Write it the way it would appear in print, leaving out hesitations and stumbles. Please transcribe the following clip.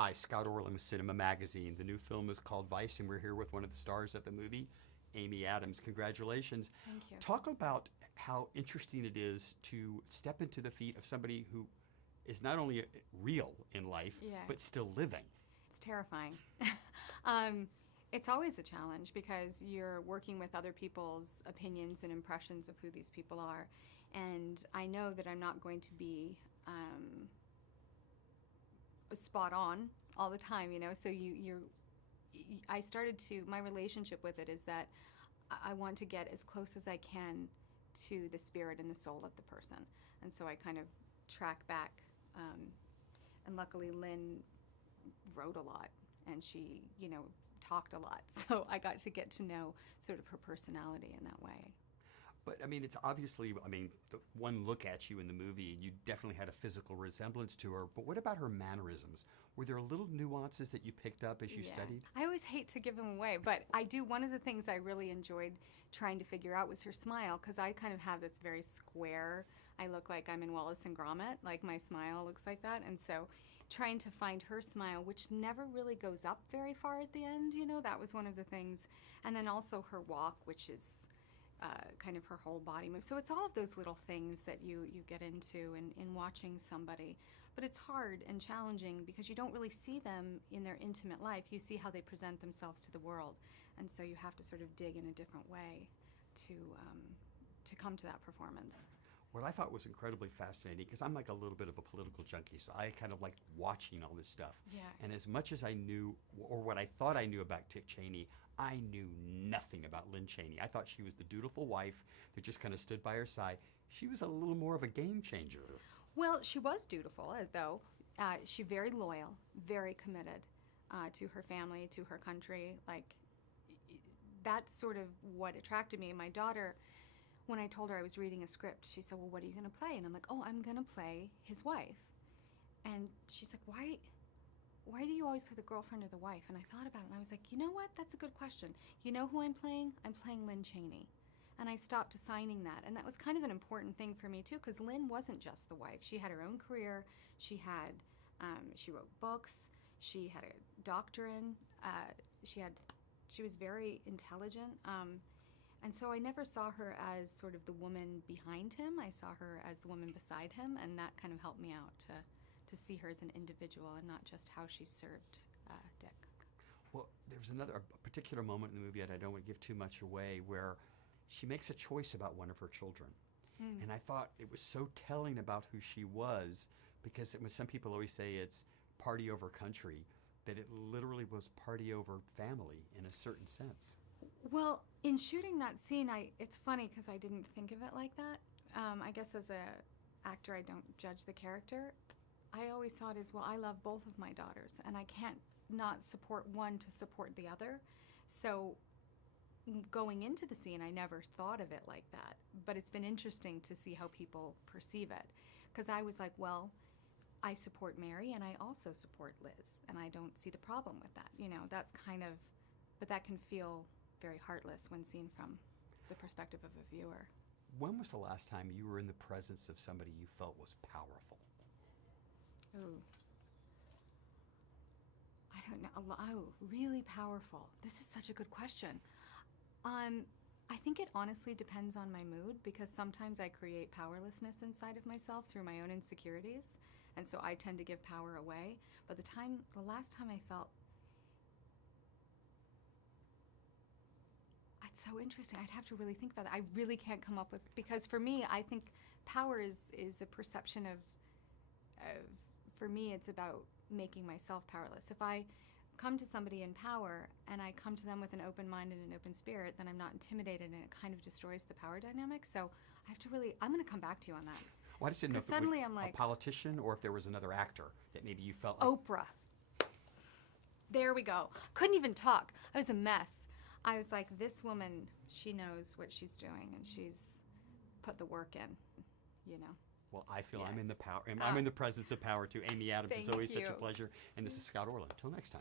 Hi, Scott Orlin with CINEMA-Magazin. The new film is called Vice, and we're here with one of the stars of the movie, Amy Adams. Congratulations. Thank you. Talk about how interesting it is to step into the feet of somebody who is not only real in life, but still living. It's terrifying. It's always a challenge because you're working with other people's opinions and impressions of who these people are. And I know that I'm not going to be spot on all the time, you know, so I started to, my relationship with it is that I want to get as close as I can to the spirit and the soul of the person. And so I kind of track back, and luckily Lynn wrote a lot and she, you know, talked a lot. So I got to get to know sort of her personality in that way. But I mean, it's obviously, I mean, the one look at you in the movie, you definitely had a physical resemblance to her. But what about her mannerisms? Were there little nuances that you picked up as you studied? I always hate to give them away, but I do. One of the things I really enjoyed trying to figure out was her smile, because I kind of have this very square, I look like I'm in Wallace and Gromit, like my smile looks like that. And so trying to find her smile, which never really goes up very far at the end, you know, that was one of the things. And then also her walk, which is kind of her whole body move. So it's all of those little things that you get into in watching somebody. But it's hard and challenging because you don't really see them in their intimate life. You see how they present themselves to the world. And so you have to sort of dig in a different way to come to that performance. What I thought was incredibly fascinating, because I'm like a little bit of a political junkie, so I kind of like watching all this stuff. Yeah. And as much as I knew, or what I thought I knew about Dick Cheney, I knew nothing about Lynn Cheney. I thought she was the dutiful wife that just kind of stood by her side. She was a little more of a game changer. Well, she was dutiful, though. She very loyal, very committed to her family, to her country. Like, that's sort of what attracted me. My daughter, when I told her I was reading a script, she said, well, what are you going to play? And I'm like, oh, I'm going to play his wife. And she's like, why do you always play the girlfriend or the wife? And I thought about it, and I was like, you know what? That's a good question. You know who I'm playing? I'm playing Lynn Cheney. And I stopped assigning that. And that was kind of an important thing for me, too, because Lynn wasn't just the wife. She had her own career. She had, she wrote books. She had a doctorate. She was very intelligent. And so I never saw her as sort of the woman behind him. I saw her as the woman beside him, and that kind of helped me out to see her as an individual and not just how she served Dick. Well, there's a particular moment in the movie that I don't want to give too much away, where she makes a choice about one of her children. And I thought it was so telling about who she was, because some people always say it's party over country, that it literally was party over family in a certain sense. Well, in shooting that scene, it's funny because I didn't think of it like that. I guess as an actor, I don't judge the character. I always saw it as, well, I love both of my daughters, and I can't not support one to support the other. So going into the scene, I never thought of it like that. But it's been interesting to see how people perceive it. Because I was like, well, I support Mary, and I also support Liz, and I don't see the problem with that. You know, that's kind of, but that can feel very heartless when seen from the perspective of a viewer. When was the last time you were in the presence of somebody you felt was powerful? Ooh. I don't know. Oh, really powerful. This is such a good question. I think it honestly depends on my mood, because sometimes I create powerlessness inside of myself through my own insecurities, and so I tend to give power away. But the last time I felt, it's so interesting. I'd have to really think about that. I really can't come up with, because for me, I think power is a perception of, for me, it's about making myself powerless. If I come to somebody in power and I come to them with an open mind and an open spirit, then I'm not intimidated, and it kind of destroys the power dynamic. So I have to really, I'm going to come back to you on that. Well, I just didn't know if suddenly it I'm like, a politician, or if there was another actor that maybe you felt like. Oprah. There we go. Couldn't even talk. I was a mess. I was like, this woman, she knows what she's doing, and she's put the work in, you know. Well, I feel I'm in the power. I'm in the presence of power too. Amy Adams, it's always such a pleasure. And this is Scott Orlin. Until next time.